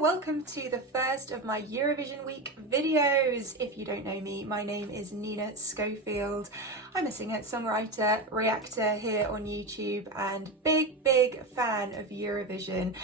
welcome to the first of my Eurovision week videos. If you don't know me, my name is Nina Schofield. I'm a singer, songwriter, reactor here on YouTube and big fan of Eurovision.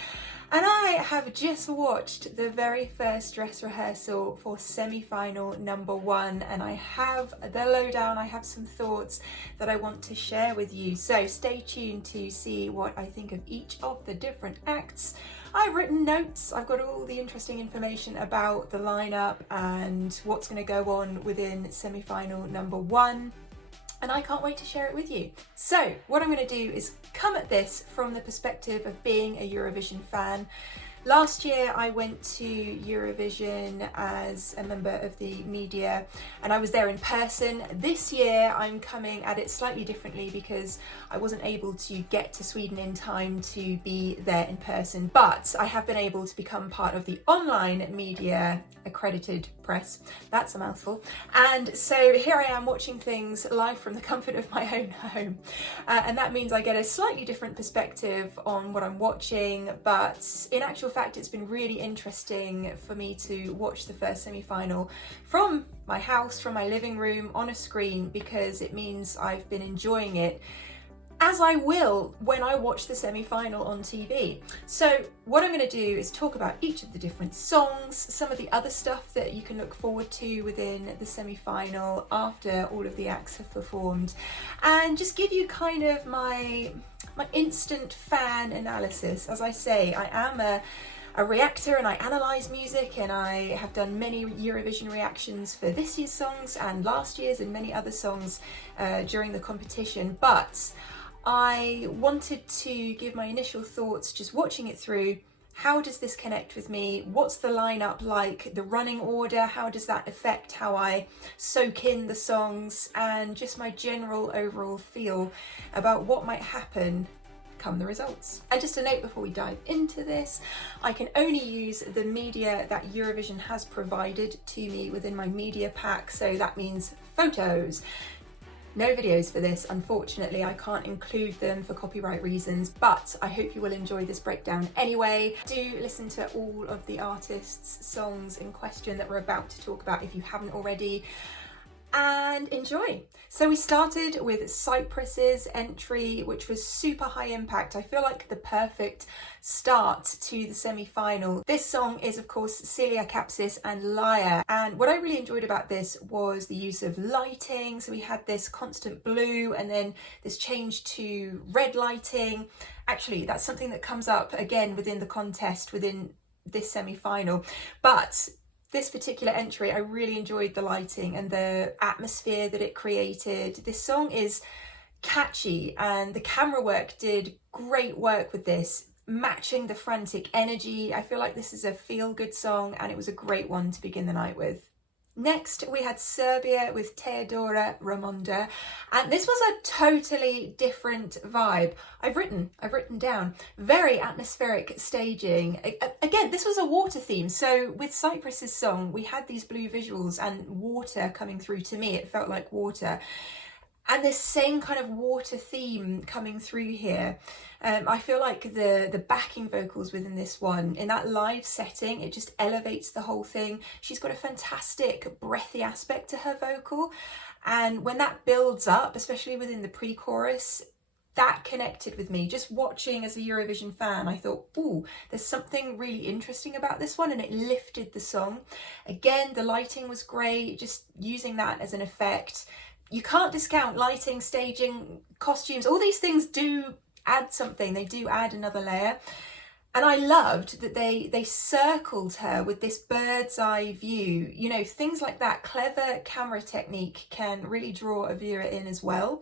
And I have just watched the very first dress rehearsal for semi-final number 1, and I have the lowdown, I have some thoughts that I want to share with you. So stay tuned to see what I think of each of the different acts. I've written notes, I've got all the interesting information about the lineup and what's going to go on within semi-final number 1. And I can't wait to share it with you. So what I'm going to do is come at this from the perspective of being a Eurovision fan. Last year I went to Eurovision as a member of the media and I was there in person. This year I'm coming at it slightly differently because I wasn't able to get to Sweden in time to be there in person, but I have been able to become part of the online media accredited press. That's a mouthful. And so here I am watching things live from the comfort of my own home. And that means I get a slightly different perspective on what I'm watching, but in actual fact it's been really interesting for me to watch the first semi-final from my house, from my living room on a screen, because it means I've been enjoying it as I will when I watch the semi-final on TV. So what I'm going to do is talk about each of the different songs, some of the other stuff that you can look forward to within the semi-final after all of the acts have performed, and just give you kind of my instant fan analysis. As I say, I am a reactor and I analyse music, and I have done many Eurovision reactions for this year's songs and last year's and many other songs during the competition, but I wanted to give my initial thoughts just watching it through. How does this connect with me? What's the lineup like? The running order, how does that affect how I soak in the songs? And just my general overall feel about what might happen come the results. And just a note before we dive into this, I can only use the media that Eurovision has provided to me within my media pack, so that means photos. No videos for this, unfortunately. I can't include them for copyright reasons, but I hope you will enjoy this breakdown anyway. Do listen to all of the artists' songs in question that we're about to talk about if you haven't already, and enjoy. So we started with Cyprus's entry, which was super high impact. I feel like the perfect start to the semi-final. This song is of course Silia, Kapsis and Liar, and what I really enjoyed about this was the use of lighting. So we had this constant blue and then this change to red lighting. Actually, that's something that comes up again within the contest within this semi-final, but this particular entry, I really enjoyed the lighting and the atmosphere that it created. This song is catchy and the camera work did great work with this, matching the frantic energy. I feel like this is a feel-good song and it was a great one to begin the night with. Next, we had Serbia with TEYA, RAMONDA, and this was a totally different vibe. I've written down very atmospheric staging. Again, this was a water theme. So with Cyprus's song, we had these blue visuals and water coming through. To me, it felt like water. And this same kind of water theme coming through here. I feel like the backing vocals within this one, in that live setting, it just elevates the whole thing. She's got a fantastic breathy aspect to her vocal. And when that builds up, especially within the pre-chorus, that connected with me. Just watching as a Eurovision fan, I thought, ooh, there's something really interesting about this one, and it lifted the song. Again, the lighting was great, just using that as an effect. You can't discount lighting, staging, costumes. All these things do add something. They do add another layer. And I loved that they circled her with this bird's eye view. You know, things like that. Clever camera technique can really draw a viewer in as well.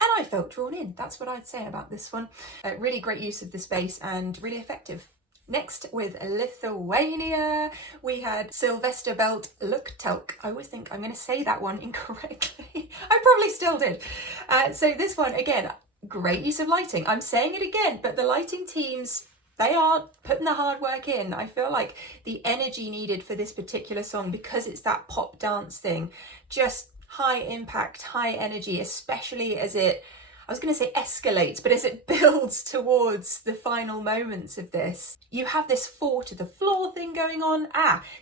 And I felt drawn in. That's what I'd say about this one. Really great use of the space and really effective. Next, with Lithuania, we had Silvester belt Luktelk. I always think I'm going to say that one incorrectly. I probably still did. So this one, again, great use of lighting. I'm saying it again, but the lighting teams, they are putting the hard work in. I feel like the energy needed for this particular song, because it's that pop dance thing, just high impact, high energy, especially as it I was going to say escalates, but as it builds towards the final moments of this, you have this 4 to the floor thing going on.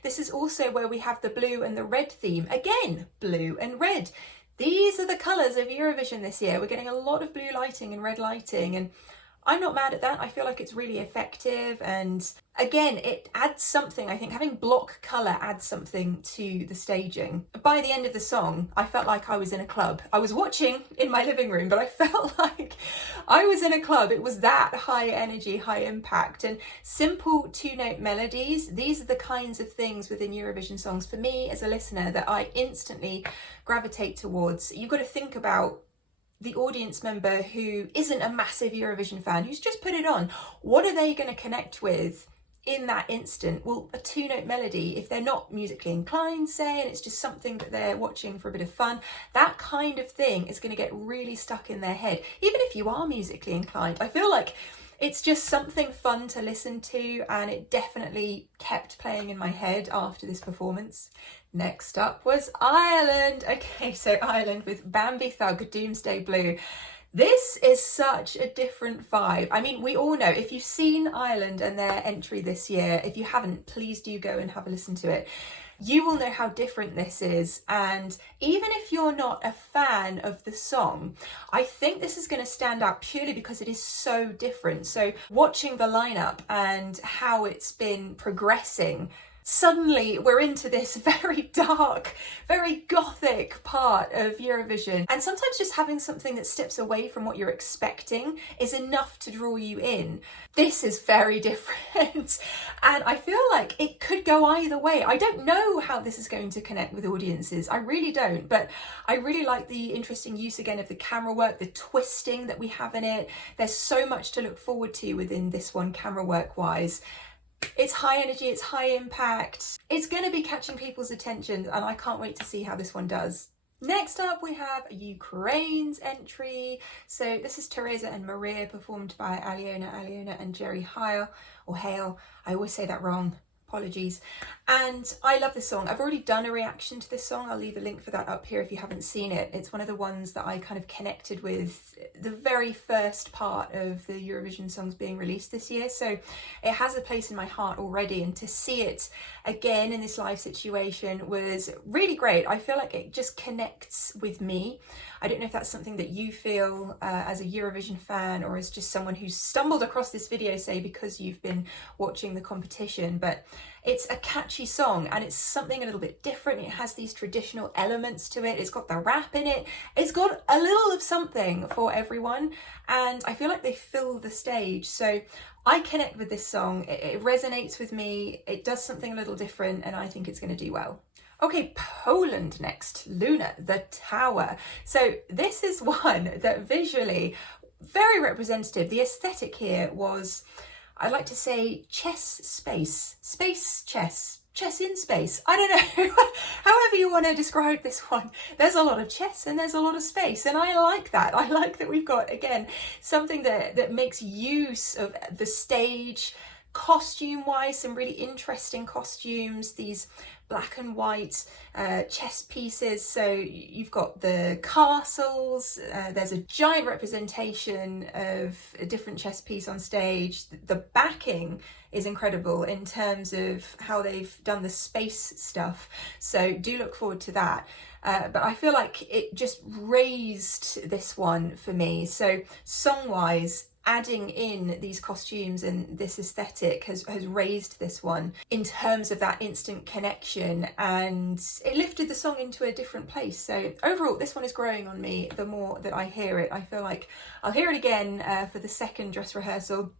This is also where we have the blue and the red theme. Again, blue and red. These are the colours of Eurovision this year. We're getting a lot of blue lighting and red lighting, and I'm not mad at that. I feel like it's really effective, and again, it adds something. I think having block colour adds something to the staging. By the end of the song, I felt like I was in a club. I was watching in my living room, but I felt like I was in a club. It was that high energy, high impact, and simple 2-note melodies. These are the kinds of things within Eurovision songs, for me as a listener, that I instantly gravitate towards. You've got to think about the audience member who isn't a massive Eurovision fan, who's just put it on. What are they going to connect with in that instant? Well, a 2-note melody, if they're not musically inclined, say, and it's just something that they're watching for a bit of fun, that kind of thing is going to get really stuck in their head. Even if you are musically inclined, I feel like it's just something fun to listen to, and it definitely kept playing in my head after this performance. Next up was Ireland. Okay, so Ireland with Bambie Thug, Doomsday Blue. This is such a different vibe. I mean, we all know, if you've seen Ireland and their entry this year, if you haven't, please do go and have a listen to it. You will know how different this is, and even if you're not a fan of the song, I think this is going to stand out purely because it is so different. So watching the lineup and how it's been progressing, suddenly we're into this very dark, very gothic part of Eurovision. And sometimes just having something that steps away from what you're expecting is enough to draw you in. This is very different. And I feel like it could go either way. I don't know how this is going to connect with audiences. I really don't. But I really like the interesting use again of the camera work, the twisting that we have in it. There's so much to look forward to within this one, camera work wise. It's high energy, it's high impact. It's going to be catching people's attention, and I can't wait to see how this one does. Next up, we have Ukraine's entry. So this is Teresa and Maria, performed by Alyona and Jerry Heil, or Heil. I always say that wrong. Apologies. And I love this song. I've already done a reaction to this song. I'll leave a link for that up here if you haven't seen it. It's one of the ones that I kind of connected with the very first part of the Eurovision songs being released this year. So it has a place in my heart already, and to see it again in this live situation was really great. I feel like it just connects with me. I don't know if that's something that you feel as a Eurovision fan, or as just someone who's stumbled across this video, say, because you've been watching the competition, but it's a catchy song and it's something a little bit different. It has these traditional elements to it. It's got the rap in it. It's got a little of something for everyone, and I feel like they fill the stage. So I connect with this song. It resonates with me. It does something a little different, and I think it's going to do well. Okay, Poland next, Luna, the Tower. So this is one that visually, very representative. The aesthetic here was, I like to say, chess space, space chess, chess in space. I don't know, however you want to describe this one. There's a lot of chess and there's a lot of space, and I like that. I like that we've got, again, something that makes use of the stage, costume-wise, some really interesting costumes, these black and white chess pieces. So you've got the castles, there's a giant representation of a different chess piece on stage. The backing is incredible in terms of how they've done the space stuff, so do look forward to that. But I feel like it just raised this one for me. So song-wise, adding in these costumes and this aesthetic has raised this one in terms of that instant connection, and it lifted the song into a different place. So overall, this one is growing on me the more that I hear it. I feel like I'll hear it again for the second dress rehearsal,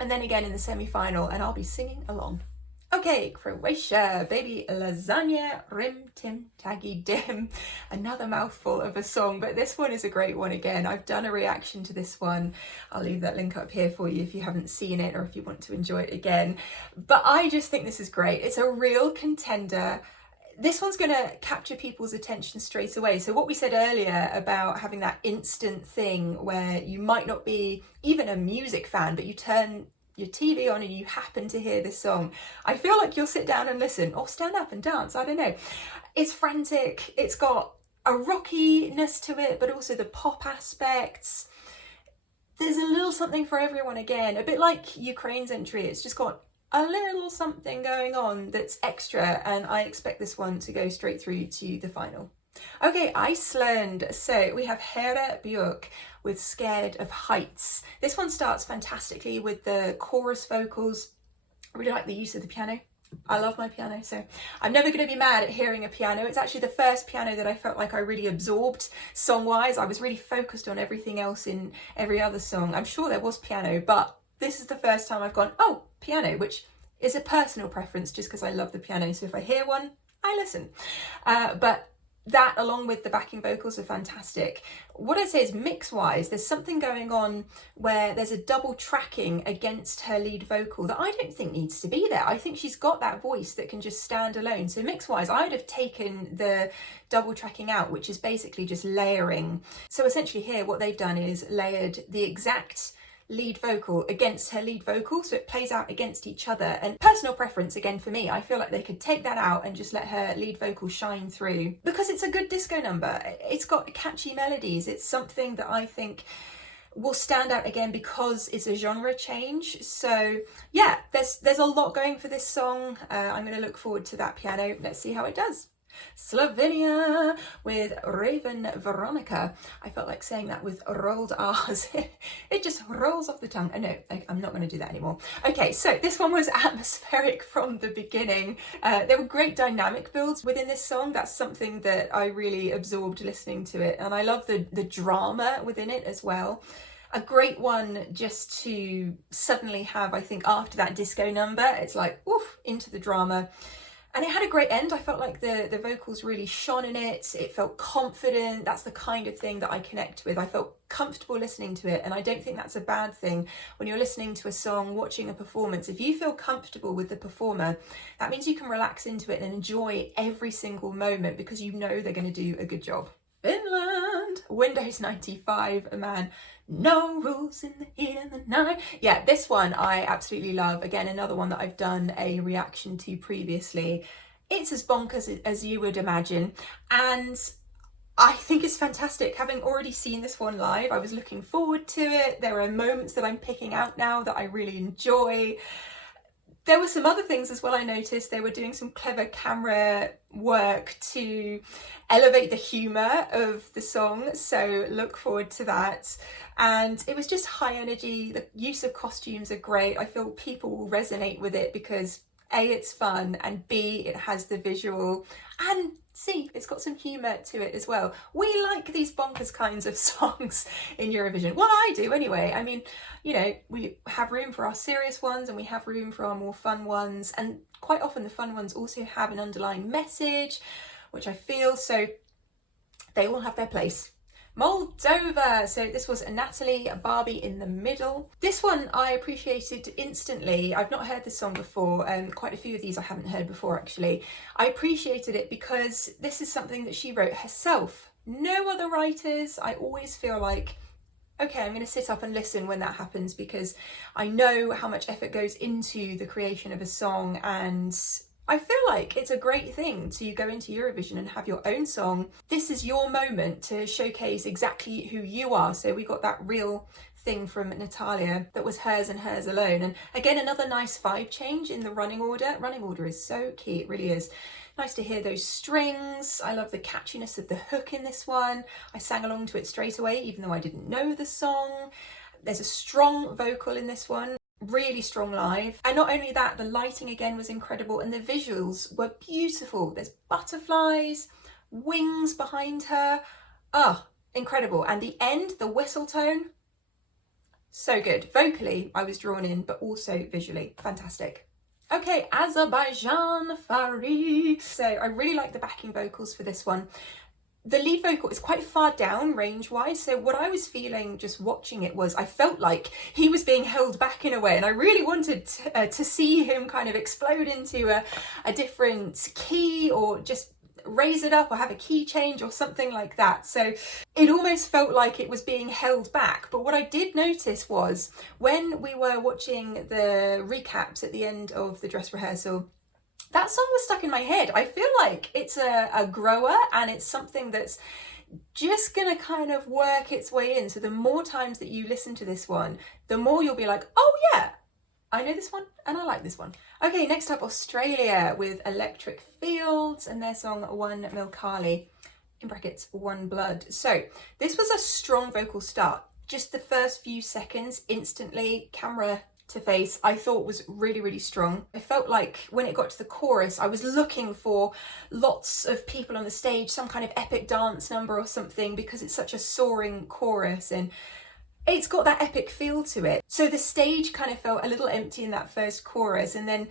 and then again in the semi-final, and I'll be singing along. Okay, Croatia, baby Lasagna, rim, tim, tagi, dim. Another mouthful of a song, but this one is a great one again. I've done a reaction to this one. I'll leave that link up here for you if you haven't seen it, or if you want to enjoy it again. But I just think this is great. It's a real contender. This one's going to capture people's attention straight away. So what we said earlier about having that instant thing where you might not be even a music fan, but you turn your TV on and you happen to hear this song, I feel like you'll sit down and listen, or stand up and dance, I don't know. It's frantic, it's got a rockiness to it, but also the pop aspects. there's a little something for everyone again, a bit like Ukraine's entry. It's just got a little something going on that's extra, and I expect this one to go straight through to the final. Okay, Iceland. So we have Hera Björk with Scared of Heights. This one starts fantastically with the chorus vocals. I really like the use of the piano. I love my piano, so I'm never going to be mad at hearing a piano. It's actually the first piano that I felt like I really absorbed song-wise. I was really focused on everything else in every other song. I'm sure there was piano, but this is the first time I've gone, oh, piano, which is a personal preference just because I love the piano. So if I hear one, I listen. But that, along with the backing vocals, are fantastic. What I'd say is, mix-wise, there's something going on where there's a double tracking against her lead vocal that I don't think needs to be there. I think she's got that voice that can just stand alone. So mix-wise, I'd have taken the double tracking out, which is basically just layering. So essentially here, what they've done is layered the exact lead vocal against her lead vocal, so it plays out against each other. And personal preference again for me, I feel like they could take that out and just let her lead vocal shine through, because it's a good disco number. It's got catchy melodies. It's something that I think will stand out again because it's a genre change. So yeah, there's a lot going for this song. I'm going to look forward to that piano. Let's see how it does. Slovenia with Raiven Veronika. I felt like saying that with rolled R's. It just rolls off the tongue. No, I'm not going to do that anymore. Okay, so this one was atmospheric from the beginning. There were great dynamic builds within this song. That's something that I really absorbed listening to it. And I love the drama within it as well. A great one just to suddenly have, I think, after that disco number. It's like, oof, into the drama. And it had a great end. I felt like the vocals really shone in it. It felt confident. That's the kind of thing that I connect with. I felt comfortable listening to it. And I don't think that's a bad thing when you're listening to a song, watching a performance. If you feel comfortable with the performer, that means you can relax into it and enjoy every single moment because you know they're going to do a good job. Finland, Windows 95, man. No rules in the heat of the night. Yeah, this one I absolutely love. Again, another one that I've done a reaction to previously. It's as bonkers as you would imagine, and I think it's fantastic. Having already seen this one live, I was looking forward to it. There are moments that I'm picking out now that I really enjoy. There were some other things as well. I noticed they were doing some clever camera work to elevate the humour of the song, so look forward to that. And it was just high energy. The use of costumes are great. I feel people will resonate with it because A, it's fun, and B, it has the visual, and C, it's got some humour to it as well. We like these bonkers kinds of songs in Eurovision. Well, I do anyway. I mean, you know, we have room for our serious ones and we have room for our more fun ones, and quite often the fun ones also have an underlying message, which I feel, so they all have their place. Moldova. So this was Natalia, Barby in the middle. This one I appreciated instantly. I've not heard this song before. Quite a few of these I haven't heard before actually. I appreciated it because this is something that she wrote herself. No other writers. I always feel like, okay, I'm going to sit up and listen when that happens because I know how much effort goes into the creation of a song, and I feel like it's a great thing to go into Eurovision and have your own song. This is your moment to showcase exactly who you are. So we got that real thing from Natalia that was hers and hers alone. And again, another nice vibe change in the running order. Running order is so key, it really is. Nice to hear those strings. I love the catchiness of the hook in this one. I sang along to it straight away, even though I didn't know the song. There's a strong vocal in this one. Really strong live, and not only that, the lighting again was incredible and the visuals were beautiful. There's butterflies, wings behind her, incredible. And the end, the whistle tone, so good. Vocally I was drawn in, but also visually fantastic. Okay, Azerbaijan, FAHREE. So I really like the backing vocals for this one. The lead vocal is quite far down range-wise, so what I was feeling just watching it was I felt like he was being held back in a way, and I really wanted to see him kind of explode into a different key, or just raise it up or have a key change or something like that. So it almost felt like it was being held back. But what I did notice was when we were watching the recaps at the end of the dress rehearsal, that song was stuck in my head. I feel like it's a grower, and it's something that's just gonna kind of work its way in. So the more times that you listen to this one, the more you'll be like, oh yeah, I know this one and I like this one. Okay, next up, Australia with Electric Fields and their song One Milkali, in brackets, One Blood. So this was a strong vocal start. Just the first few seconds, instantly, camera to face, I thought was really, really strong. I felt like when it got to the chorus, I was looking for lots of people on the stage, some kind of epic dance number or something, because it's such a soaring chorus and it's got that epic feel to it. So the stage kind of felt a little empty in that first chorus, and then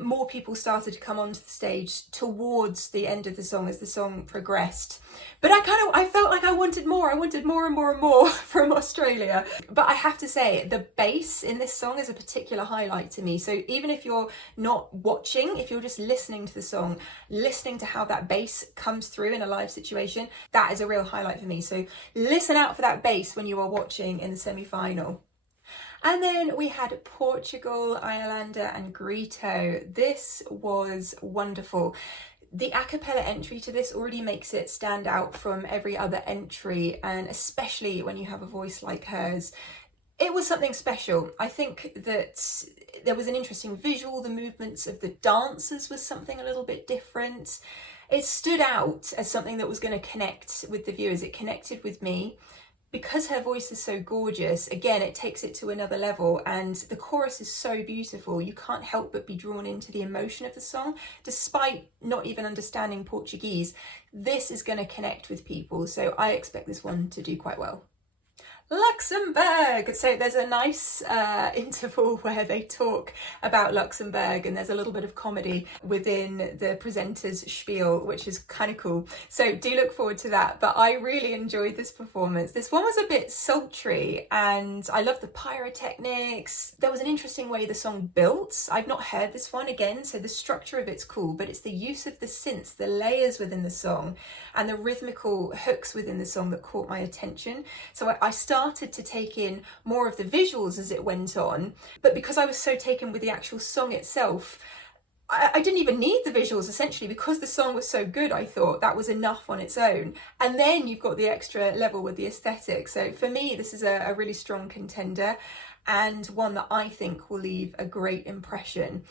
more people started to come onto the stage towards the end of the song as the song progressed. But I felt like I wanted more and more from Australia. But I have to say, the bass in this song is a particular highlight to me. So even if you're not watching, if you're just listening to the song, listening to how that bass comes through in a live situation, that is a real highlight for me. So listen out for that bass when you are watching in the semi-final. And then we had Portugal, Iceland and Grito. This was wonderful. The a cappella entry to this already makes it stand out from every other entry, and especially when you have a voice like hers. It was something special. I think that there was an interesting visual. The movements of the dancers was something a little bit different. It stood out as something that was going to connect with the viewers. It connected with me. Because her voice is so gorgeous, again, it takes it to another level, and the chorus is so beautiful. You can't help but be drawn into the emotion of the song, despite not even understanding Portuguese. This is going to connect with people, so I expect this one to do quite well. Luxembourg. So there's a nice interval where they talk about Luxembourg, and there's a little bit of comedy within the presenter's spiel, which is kind of cool. So do look forward to that. But I really enjoyed this performance. This one was a bit sultry, and I love the pyrotechnics. There was an interesting way the song built. I've not heard this one again, so the structure of it's cool, but it's the use of the synths, the layers within the song, and the rhythmical hooks within the song that caught my attention. So I started to take in more of the visuals as it went on, but because I was so taken with the actual song itself, I didn't even need the visuals, essentially, because the song was so good. I thought that was enough on its own. And then you've got the extra level with the aesthetic. So for me, this is a really strong contender, and one that I think will leave a great impression.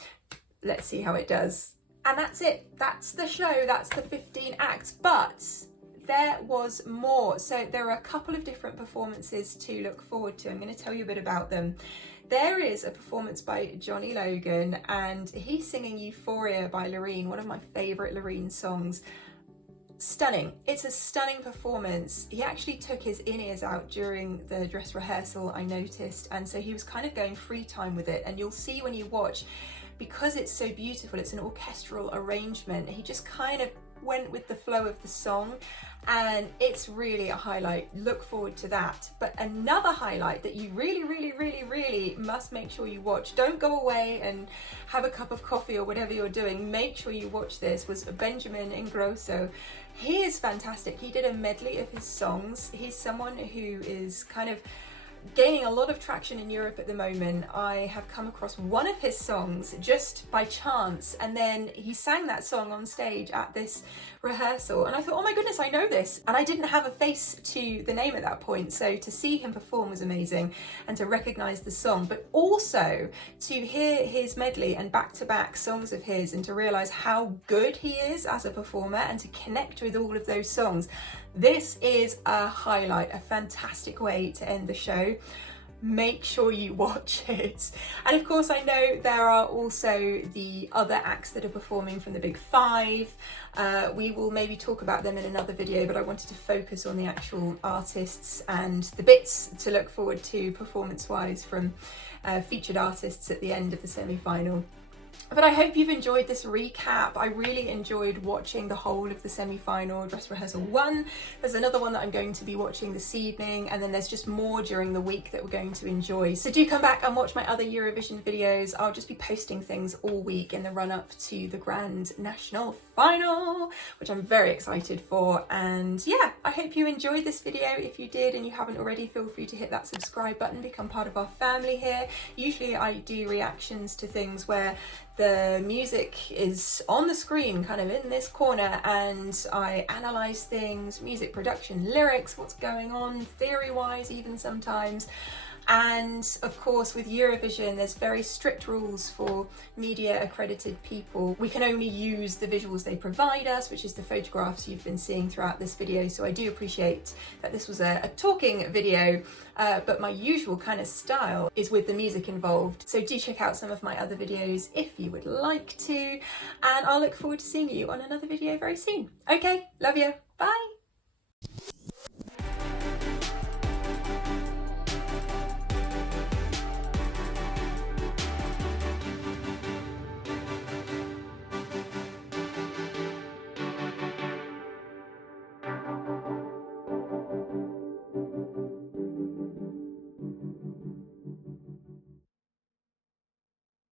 Let's see how it does. And that's it. That's the show. That's the 15 acts. But there was more. So there are a couple of different performances to look forward to. I'm going to tell you a bit about them. There is a performance by Johnny Logan, and he's singing Euphoria by Loreen, one of my favourite Loreen songs. Stunning. It's a stunning performance. He actually took his in-ears out during the dress rehearsal, I noticed, and so he was kind of going free time with it, and you'll see when you watch, because it's so beautiful, it's an orchestral arrangement, he just kind of went with the flow of the song, and it's really a highlight. Look forward to that. But another highlight that you really must make sure you watch, don't go away and have a cup of coffee or whatever you're doing, make sure you watch this, was Benjamin Ingrosso. He is fantastic. He did a medley of his songs. He's someone who is kind of gaining a lot of traction in Europe at the moment. I have come across one of his songs just by chance, and then he sang that song on stage at this rehearsal, and I thought, oh my goodness, I know this, and I didn't have a face to the name at that point. So to see him perform was amazing, and to recognize the song, but also to hear his medley and back-to-back songs of his, and to realize how good he is as a performer, and to connect with all of those songs. This is a highlight, a fantastic way to end the show. Make sure you watch it. And of course, I know there are also the other acts that are performing from the Big Five. We will maybe talk about them in another video, but I wanted to focus on the actual artists and the bits to look forward to performance-wise from featured artists at the end of the semi-final. But I hope you've enjoyed this recap. I really enjoyed watching the whole of the semi-final dress rehearsal 1. There's another one that I'm going to be watching this evening, and then there's just more during the week that we're going to enjoy. So do come back and watch my other Eurovision videos. I'll just be posting things all week in the run-up to the Grand National Final, which I'm very excited for. And yeah, I hope you enjoyed this video. If you did and you haven't already, feel free to hit that subscribe button, become part of our family here. Usually I do reactions to things where the music is on the screen, kind of in this corner, and I analyse things, music production, lyrics, what's going on, theory-wise even sometimes. And of course with Eurovision there's very strict rules for media accredited people. We can only use the visuals they provide us, which is the photographs you've been seeing throughout this video, so I do appreciate that this was a talking video, but my usual kind of style is with the music involved. So do check out some of my other videos if you would like to, and I'll look forward to seeing you on another video very soon. Okay, love you, bye!